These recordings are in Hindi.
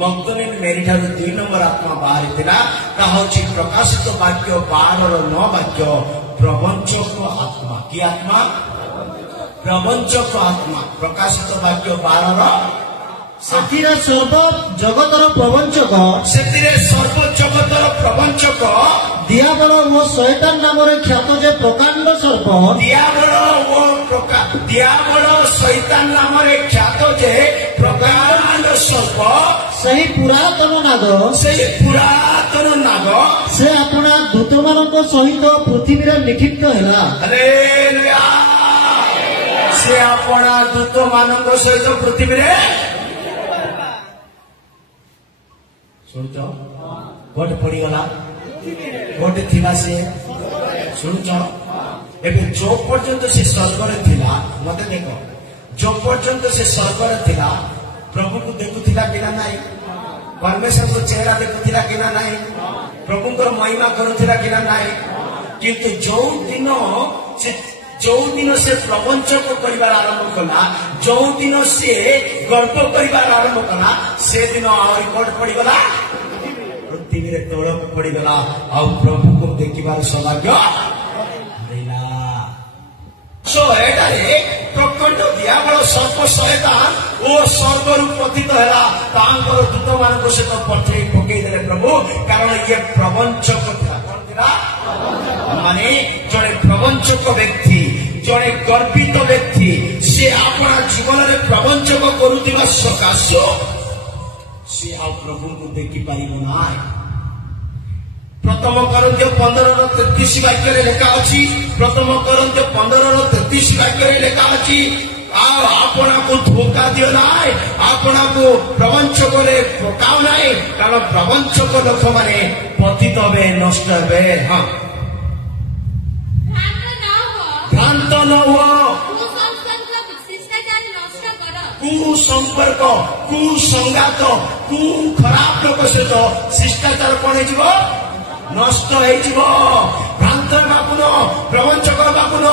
मगदलिनी मेरी ठारू 2 नंबर आत्मा बाहरी थिला कहौछि प्रकाशित वाक्य 12:9 वाक्य प्रवंचक आत्मा की आत्मा प्रवंचक आत्मा प्रकाशित वाक्य 12 ସେଥିରେ ସର୍ବ ଜଗତର ପ୍ରବଞ୍ଚକ ଦିଆବଳ ଓ ଶୈତାନ ନାମରେ ଖ୍ୟାତ ଯେ ପ୍ରକାଣ୍ଡ ସର୍ପ ଦିଆବଳ ଶୈତାନ ନାମରେ ଖ୍ୟାତ ଯେ ପ୍ରକାଣ୍ଡ ସର୍ପ ସେହି ପୁରାତନ ନାଗ ସେ ଆପଣା ଦୂତମାନଙ୍କ ସହିତ ପୃଥିବୀରେ ନିକ୍ଷିପ୍ତ ହେଲା। ସେ ଆପଣା ଦୂତମାନଙ୍କ ସହିତ ପୃଥିବୀରେ शुणुच गोटे पड़गला गोटे थिला से शुणुच एबे जो पर्यंत से स्वर्ग थिला मत देख जो पर्यंत से स्वर्ग थिला प्रभु को देखुथिला कि ना नहीं परमेश्वर को चेहरा देखुथिला कि ना नहीं प्रभु को महिमा करुथिला कि ना नहीं किंतु जो दिन से प्रवंचक करिवार आरंभ कला जो दिन से गर्व करिवार आरंभ कला से दिन आउरी कोड पड़गला पृथ्वी रे तोड़क पड़गला आ प्रभु को देखिबार सौभाग्य मिला। सो एटारे प्रकंड दियाबळ सर्प शैतान ओ स्वर्ग रु पतित हैला तांकर दूत मानक सहित पठेई पकेई देले प्रभु कारण ये प्रवंचक था कोन थिला माने जड़े प्रवंचक व्यक्ति जड़े गर्वित व्यक्ति से अपना जीवन में प्रवंचक करुवा सकाश से आ प्रभु को देखी पार ना। प्रथम करंत्य 15:33 वाक्य लेखा अच्छी प्रथम करंत्य 15:33 वाक्य लेखा अच्छी आपना को धोखा दियो ना आपना को प्रवंचक पकाओ ना कारण प्रवंचक लोक माने पतित हे नष्ट हे। हाँ भ्रांत न हुआ कुसंपर्क कुसंगात कु खराब लोक सहित शिष्टाचार कौन हो नष्ट हो भ्रांत बापुन प्रवंचक बापुन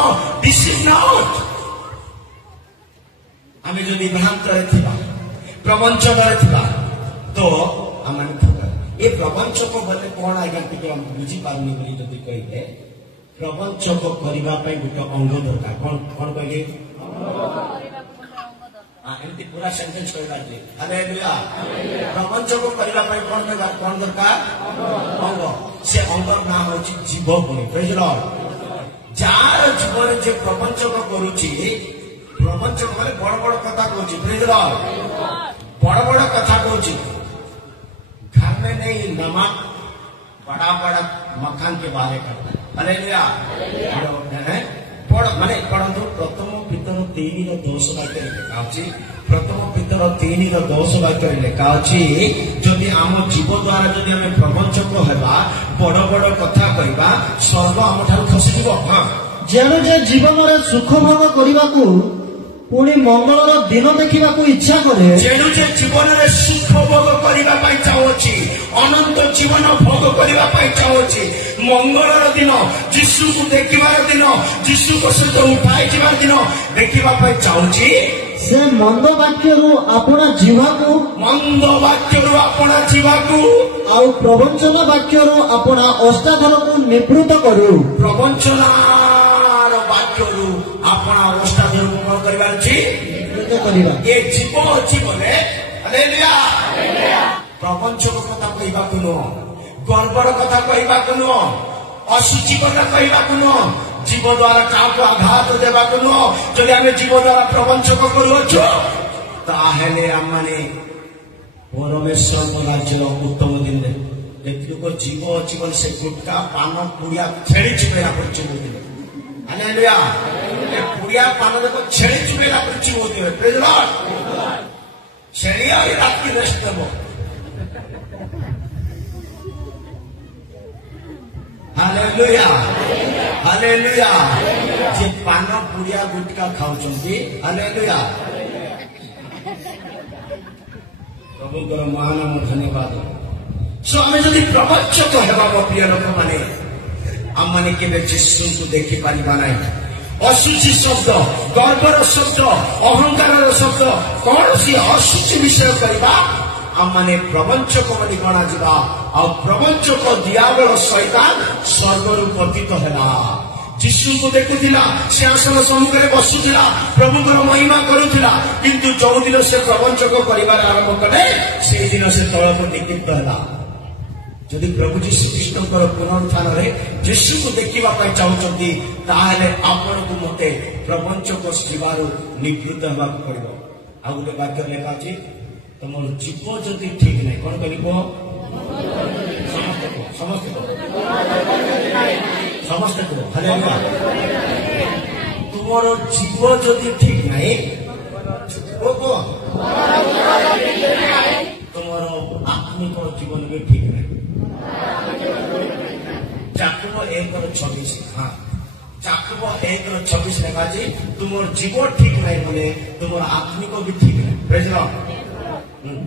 डिसीव नॉट आम जदि भ्रांत प्रवंचक तो आम ये प्रवंचक बोले कौन आज्ञा टे बुझी पारनी जदि कहे प्रवंचक करने गोटे अंग दरकार कौन कौन कहले एमती पूरा सेंटेंस प्रवंचक करने कौन दरकार अंग से अंग ना हूँ जीव पुणी जार जीवन जे प्रवंचक करुच्ची प्रवंचक मैंने बड़ बड़ कथा कहूँ बड़ बड़ कथा कहूँ घर में नहीं नमक बड़ा बड़ा मकान के बारे करता है माने पढ़ु प्रथम पितर 3:10 वाक्य लिखा अच्छी प्रथम पितर 3:10 वाक्य लिखा अच्छी जदि आम जीव द्वारा जदि आम प्रवंचक होगा बड़ बड़ कथा कहवा स्वर्ग आम ठार खसीज। हाँ जेणु जे जीवन में सुख भोग करने को पुणी मंगल दिन देखा इच्छा करे जेणु जे जीवन में सुख भोग करने चाहूँगी अनंत जीवन भोग करने चाहूँगी मंगल दिन जीशु को देखिबार दिन जीशु को सहित उठाई जीवार दिन देखा चाहूँगी से मंद वाक्य अपना जीवा को मंद वाक्य अपना जीवा को आउ प्रवंचन वाक्य अपना अष्टाधर को निवृत्त करू प्रवंचनार वाक्य अपना अष्टाधर को कौन करिबार छी निवृत्त करिबा ये जीव अछि बोले हालेलुया प्रवंचक कथा कहबा को न गर्वर कथा कहबा को न अशुचि कथा कहबा को न जीव द्वारा क्या आघात देवा को नुह जब आम जीव द्वारा प्रवंचक करुच्छो ताहेले आमने परमेश्वर राज्य उत्तम दिन देखो जीव जीवन से गुटका पान पुड़िया छेड़ी चुपेला पड़े हालेलुया पुड़िया पान देखो छेड़ी चुपेला पड़े प्रेज लॉर्ड छेड़ी आई रात की रेस्ट देव हालेलुया हालेलुया जे पान पुड़िया गुटका खाऊचंती हालेलुया प्रभुଙ୍କର महानाम धन्यवाद। सो आम जदि प्रवंचक हेबा प्रिय लोक माने आम माने केबे जीशु को देखि पारिबा नाही अशुचि शब्द गर्वर शब्द अहंकार शब्द कौन सी अशुचि विषय करवा आमने प्रवंचक बोली गणा जा प्रवंचक दियाबेल शैतान स्वर्गर पतित है जीशु को देखुला सिंहासन सम्मुखें बसुला प्रभुकर महिमा करुला किंतु जो दिन से प्रवंचक कर आरंभ कले से दिन से तल को निक्षिप्त है जदि प्रभु जीशु कृष्ण पुनरुत्थान जीशु को देखा चाहते आपण को मत प्रवंचक सेवार निवृत्त होगा पड़ो आ गोटे वाक्य लेखा अच्छी तुम जीव जदि ठीक नहीं कौन कर समस्ते कह तुम जीव जदि ठीक नहीं तुम आत्मिक जीवन भी ठीक नहीं चाकुब 1:26 हाँ चाकुब 1:26 लेखा तुम जीव ठीक नहीं बोले तुम आत्मिक भी ठीक नहीं बुझल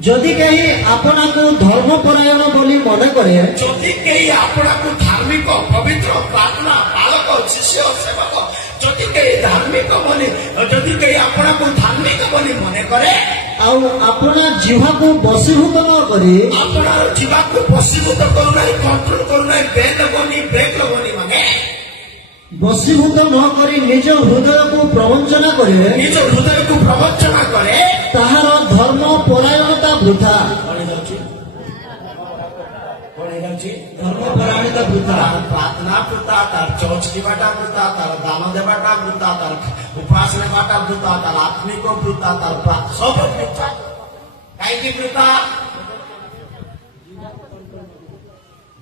जदि कहीं आपना को धर्म परायण बोली मन करे जदि कहीं आपना को धार्मिक पवित्र प्रार्थना पालक शिष्य सेवक जदि कहीं धार्मिक बोली जदि कहीं आपना को धार्मिक बोली मन करे अपना जीवा को बसीभूत न करे अपना जीवा को बसीभूत करूना कंट्रोल करूना ब्रेक लगनी माने बसीभूत न करी निज हृदय को प्रवंचना करे निज हृदय को प्रवंचना करे ताहार धर्म परायणता वृथा धर्म परायणता वृथा प्रार्थना वृथा तार चर्च जीवाटा वृथा तार दान देवाटा वृथा तार उपवास नेवाटा वृथा तार आत्मिक वृथा तार सब वृथा कहीं वृथा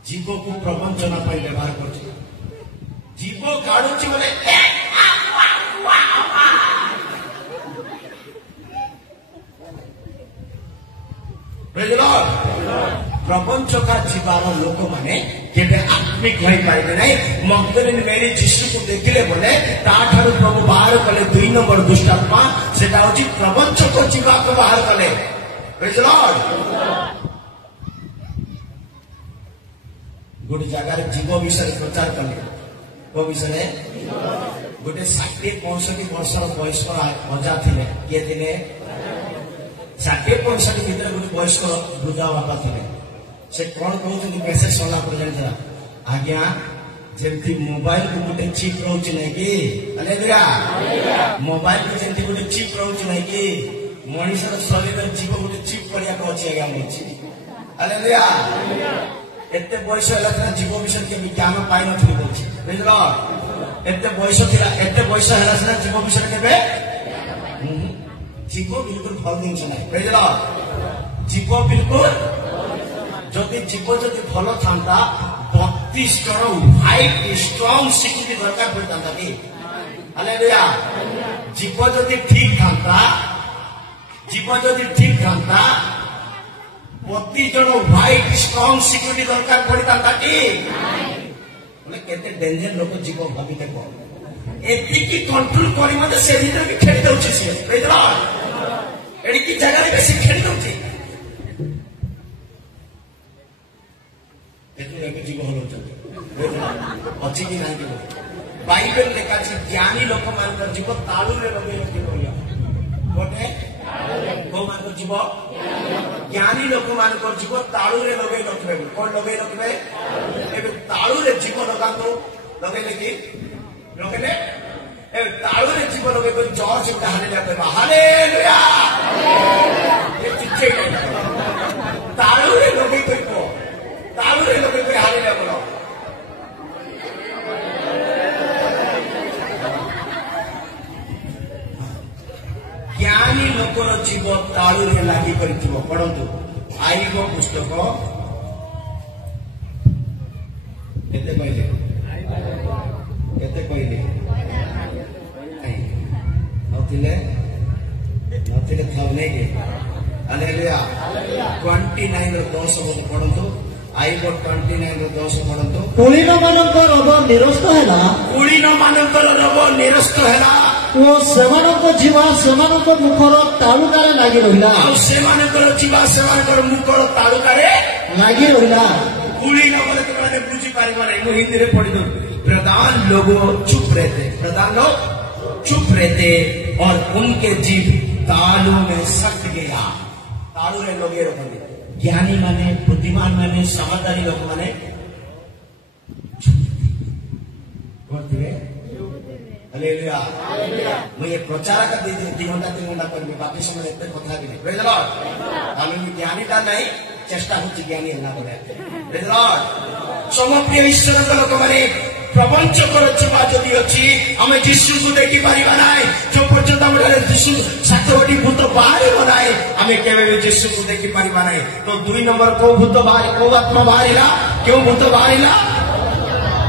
जीव को प्रवंचना व्यवहार कर जीव काढ़ुची बोले प्रपंचका जीवार लोक मैंने केवे आत्मिक हो पारे ना मगदलिनी मेरी जीशु को देखिले बोले ताठार प्रभु बाहर कले 2 नंबर दुष्टात्मा से प्रपंचक जीवा को बाहर कले गोटे जगार जीव विषय प्रचार कले को विषय गोटे 60-65 वर्ष वयस्क अजा थे किए थे 60-65 भितर गोटे वयस्क वृद्धा बापा थे से कौन कहते मेसेज सरला पर जान आज्ञा जमती मोबाइल को गोटे चिप रोचे ना कि मोबाइल को जमती गोटे चिप रोचे ना कि मनुष्य शरीर जीव गोटे चिप पड़िया अच्छे आज्ञा एते बयस है जीव विषय के ज्ञान पाई नी बुझल एते बयस है जीव विषय के जीव बिल्कुल भल जिन ना बुझल जीव बिल्कुल जदि जीव जदि भल था 32 जन व्हाइट स्ट्रॉन्ग सिक्योरिटी दरकार पड़ता कि जीव जदि ठीक था जीव जदि ठीक था 32 जन व्हाइट स्ट्रॉन्ग सिक्योरिटी दरकार पड़ता कि केते डेंजर लोक जीव भाभी एति कंट्रोल करी मते से भीतर भी खेली दउछि से बुझला एडी की जगह रे से खेली दउछि एतु लोक जीव होलो चल अछि कि नाही के बाइबल लेखा छै ज्ञानी लोक मान कर जीव तालु रे लगे के बोलिया गोटे को मान कर जीव ज्ञानी लोक मान कर जीव तालु रे लगे रखबे कोन लगे रखबे एबे तालु रे जीव लगातो लगे लेकी लोगने तालु रे जीव लगे कोई चर्च में हालेलुया हालेलुया ये चिट्ठी तालु रे लगे कोई को तालु रे लगे कोई हालेलुया बोलो ज्ञानी लोकर जीव तालु रे लागी करिथिबो पढंतु आईगो पुस्तक केते कहले केते कहले नथिले नथिले थाउ नै के हालेलुया 29 ର 10 पढंतु आईगो 29 ର 10 पढंतु कुलीन मानकर रोग निरस्त हैला कुलीन मानकर रोग निरस्त हैला ओ सेमानक जीवा सेमानक मुखर तालुकारे लागि रहिला आ सेमानकर जीवा सेमानकर मुखर तालुकारे लागि रहिला कुलीन बोले तुमने बुझी पारिबा नै मु हिंदी रे पढि दो प्रधान लोग चुप रहते प्रधान लोग चुप रहते और उनके जीव तालू में सट गया तालू रे लोग ये रखते ज्ञानी माने बुद्धिमान माने समझदारी लोक माने हालेलुया मुझे प्रचार का 2 घंटा 3 घंटा करेंगे बाकी समय इतने कथा भी नहीं प्रेज द लॉर्ड आमी ज्ञानीटा नहीं चेष्टा होची ज्ञानी होना पड़े प्रेज द लॉर्ड समप्रिय ईश्वर का लोक माने प्रपंच कर जीवा जदि अच्छी आम जीशु को देखी पारिबा नाय जो पर्यंत हम जीशु 7टी भूत बाहर बनाए आम केवे जीशु को देखी पारिबा नाय तो 2 नंबर को भूत बाहर को आत्मा बाहरिला क्यों भूत बाहरिला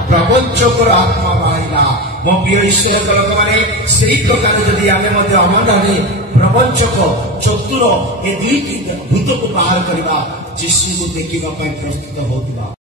प्रपंच कर आत्मा बाहरिला मो प्रिय ईश्वर का लोक माने सेही प्रकार जदि आमे मध्ये अमनरे प्रपंचक चतुर ए 2टी भूत को बाहर करबा जीशु को देखिबा पय प्रस्तुत होतिबा।